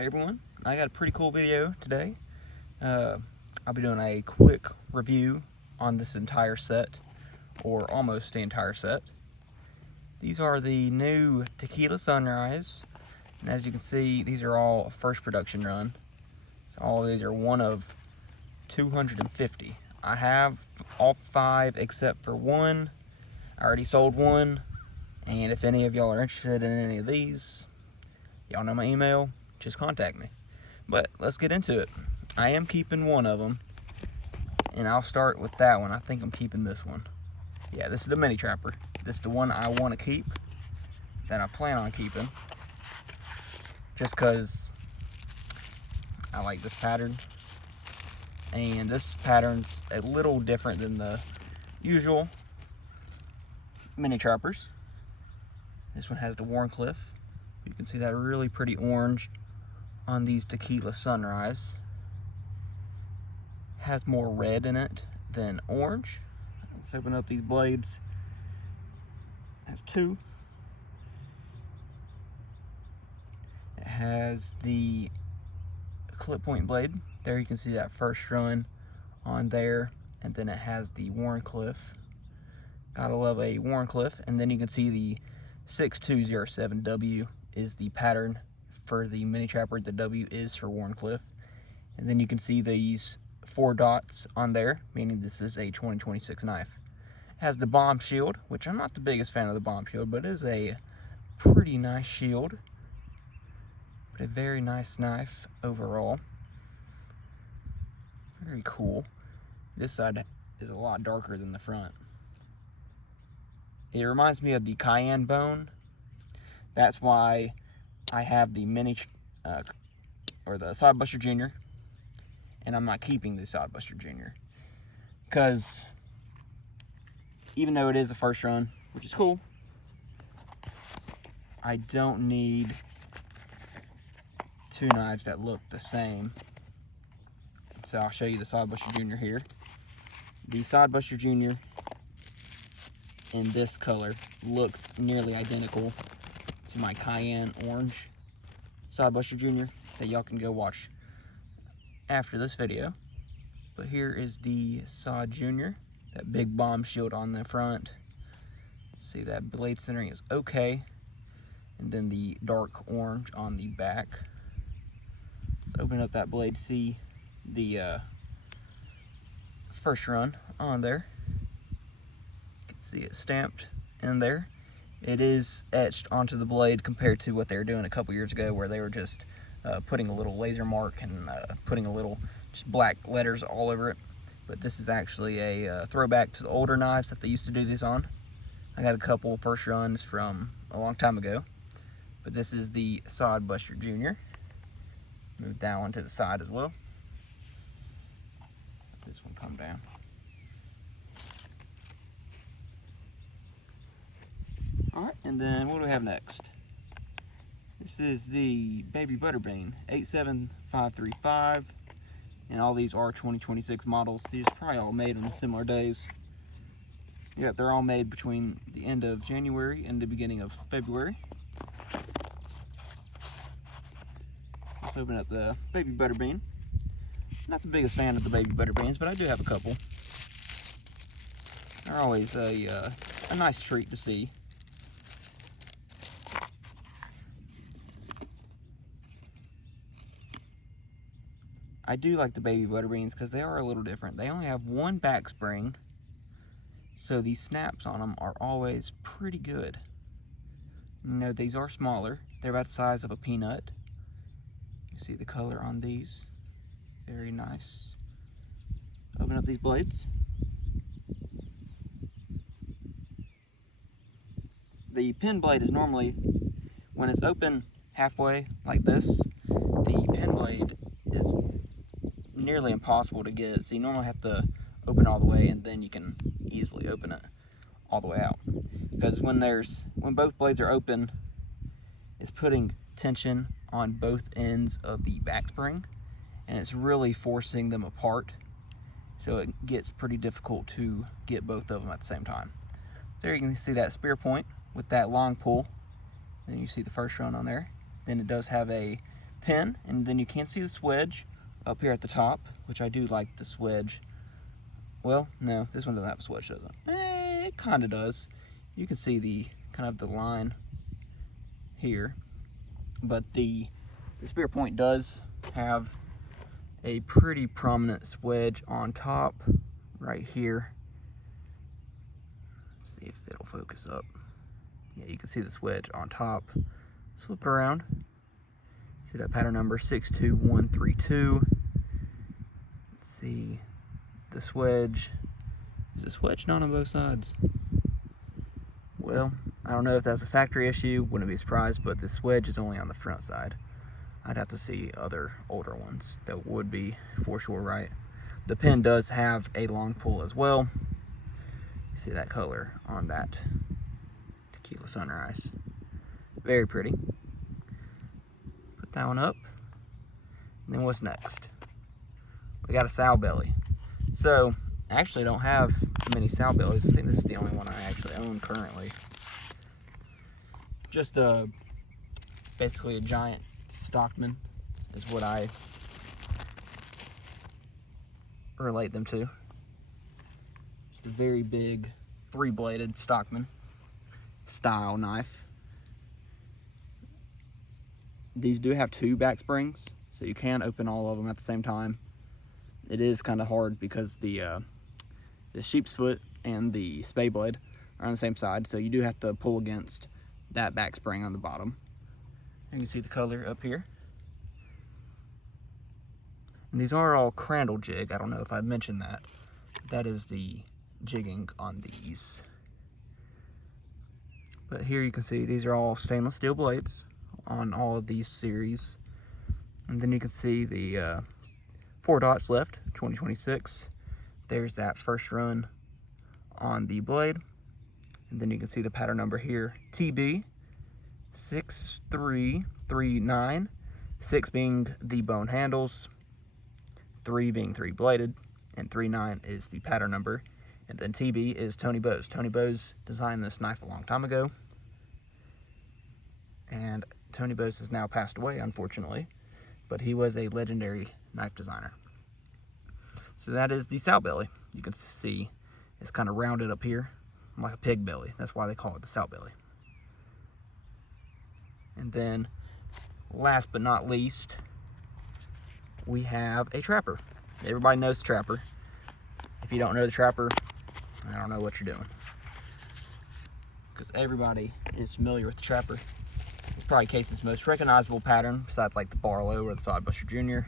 Hey everyone, I got a pretty cool video today. I'll be doing a quick review on this entire set, or almost the entire set. These are the new Tequila Sunrise, and as you can see, these are all first production run. So all of these are one of 250. I have all 5 except for one. I already sold one, and if any of y'all are interested in any of these, y'all know my email, just contact me. But let's get into it. I am keeping one of them, and I'll start with that one. I think I'm keeping this one. Yeah, this is the mini trapper. This is the one I want to keep, that I plan on keeping, just because I like this pattern. And this pattern's a little different than the usual mini trappers. This one has the Wharncliffe. You can see that really pretty orange on these Tequila Sunrise. Has more red in it than orange. Let's open up these blades. It has 2. It has the clip point blade. There you can see that first run on there, and then it has the Wharncliffe. Gotta love a Wharncliffe. And then you can see the 6207W is the pattern for the mini trapper. The W is for Wharncliffe. And then you can see these 4 dots on there, meaning this is a 2026 knife. It has the bomb shield, which I'm not the biggest fan of the bomb shield, but it is a pretty nice shield. But a very nice knife overall. Very cool. This side is a lot darker than the front. It reminds me of the Cayenne bone. That's why I have the mini, or the Sodbuster Junior, and I'm not keeping the Sodbuster Junior. Because even though it is a first run, which is cool, I don't need 2 knives that look the same. So I'll show you the Sodbuster Junior here. The Sodbuster Junior in this color looks nearly identical to my Cayenne orange Sodbuster Junior that y'all can go watch after this video. But here is the Sod Junior, that big bomb shield on the front. See, that blade centering is okay, and then the dark orange on the back. Let's open up that blade, see the first run on there. You can see it stamped in there. It is etched onto the blade compared to what they were doing a couple years ago, where they were just putting a little laser mark and putting a little just black letters all over it. But this is actually a throwback to the older knives that they used to do these on. I got a couple first runs from a long time ago, but this is the Sodbuster Junior. Move that one to the side as well. This one come down. Alright, and then what do we have next? This is the Baby Butterbean 87535, and all these are 2026 models. These are probably all made on similar days. Yep, they're all made between the end of January and the beginning of February. Let's open up the Baby Butterbean. Not the biggest fan of the Baby Butterbeans, but I do have a couple. They're always a nice treat to see. I do like the Baby Butterbeans because they are a little different. They only have 1 back spring, so the snaps on them are always pretty good. You know, these are smaller. They're about the size of a peanut. You see the color on these. Very nice. Open up these blades. The pin blade is normally, when it's open halfway like this, the pin blade is nearly impossible to get. So you normally have to open it all the way, and then you can easily open it all the way out. Because when both blades are open, it's putting tension on both ends of the back spring, and it's really forcing them apart, so it gets pretty difficult to get both of them at the same time. There you can see that spear point with that long pull. Then you see the first run on there. Then it does have a pin, and then you can see this wedge up here at the top, which I do like this wedge. Well, no, this one doesn't have a swedge, does it? It kind of does. You can see the kind of the line here, but the spear point does have a pretty prominent wedge on top right here. Let's see if it'll focus up. Yeah, you can see this wedge on top. Flip it around. See that pattern number 62132. Let's see this wedge. Is this wedge not on both sides? Well, I don't know if that's a factory issue, wouldn't be surprised, but this wedge is only on the front side. I'd have to see other older ones that would be for sure right. The pin does have a long pull as well. See that color on that Tequila Sunrise. Very pretty. Put that one up. And then what's next? We got a Sowbelly. So, I actually don't have many Sowbellys. I think this is the only one I actually own currently. Just basically a giant Stockman is what I relate them to. Just a very big 3-bladed Stockman style knife. These do have 2 back springs, so you can open all of them at the same time. It is kind of hard because the sheep's foot and the spay blade are on the same side, so you do have to pull against that back spring on the bottom. You can see the color up here. And these are all Crandall jig. I don't know if I mentioned that. That is the jigging on these. But here you can see these are all stainless steel blades on all of these series. And then you can see the 4 dots left, 2026. There's that first run on the blade. And then you can see the pattern number here, TB6339, 6 being the bone handles, 3 being 3-bladed, and 39 is the pattern number. And then TB is Tony Bose. Tony Bose designed this knife a long time ago. And Tony Bose has now passed away, unfortunately, but he was a legendary knife designer. So that is the Sowbelly. You can see it's kind of rounded up here, like a pig belly. That's why they call it the Sowbelly. And then, last but not least, we have a Trapper. Everybody knows the Trapper. If you don't know the Trapper, I don't know what you're doing. Because everybody is familiar with the Trapper. It's probably Case's most recognizable pattern, besides like the Barlow or the Sodbuster Jr.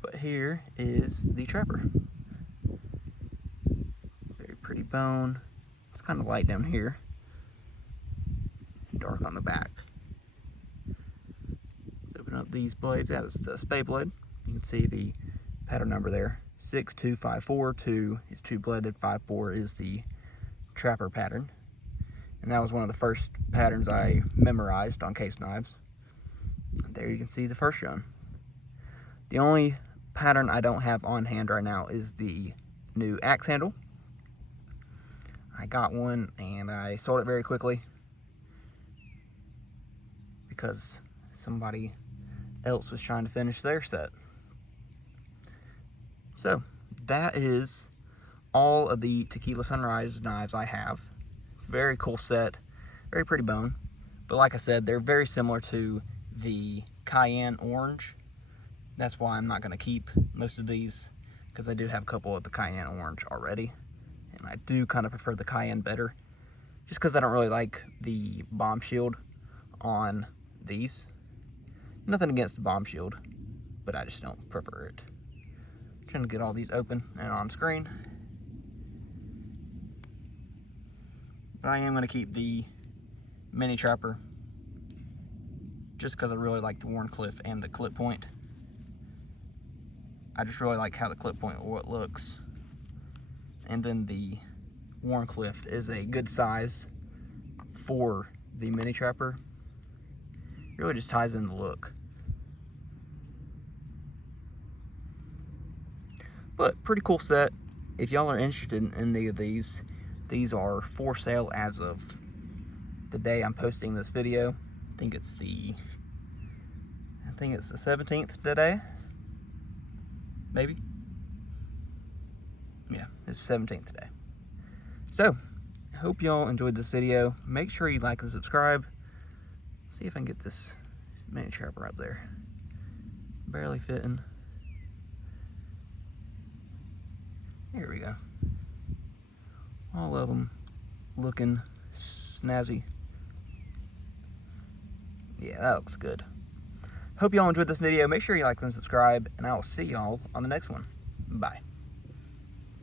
But here is the Trapper. Very pretty bone. It's kind of light down here. Dark on the back. Let's open up these blades. That is the spay blade. You can see the pattern number there. 62542 2 is 2-bladed, 54 is the Trapper pattern. And that was one of the first patterns I memorized on Case knives. There you can see the first run. The only pattern I don't have on hand right now is the new axe handle. I got one and I sold it very quickly because somebody else was trying to finish their set. So that is all of the Tequila Sunrise knives I have. Very cool set, very pretty bone. But like I said, they're very similar to the Cayenne Orange. That's why I'm not going to keep most of these, because I do have a couple of the Cayenne Orange already. And I do kind of prefer the Cayenne better, just because I don't really like the bomb shield on these. Nothing against the bomb shield, but I just don't prefer it. I'm trying to get all these open and on screen. But I am going to keep the Mini Trapper, just because I really like the Wharncliffe and the clip point. I just really like how the clip point looks. And then the Wharncliffe is a good size for the Mini Trapper. It really just ties in the look. But pretty cool set. If y'all are interested in any of these are for sale as of the day I'm posting this video. think it's the 17th today. Maybe. Yeah, it's 17th today. So, I hope y'all enjoyed this video. Make sure you like and subscribe. See if I can get this miniature up there. Barely fitting. Here we go. All of them looking snazzy. Yeah, that looks good. Hope y'all enjoyed this video. Make sure you like and subscribe, and I will see y'all on the next one. Bye.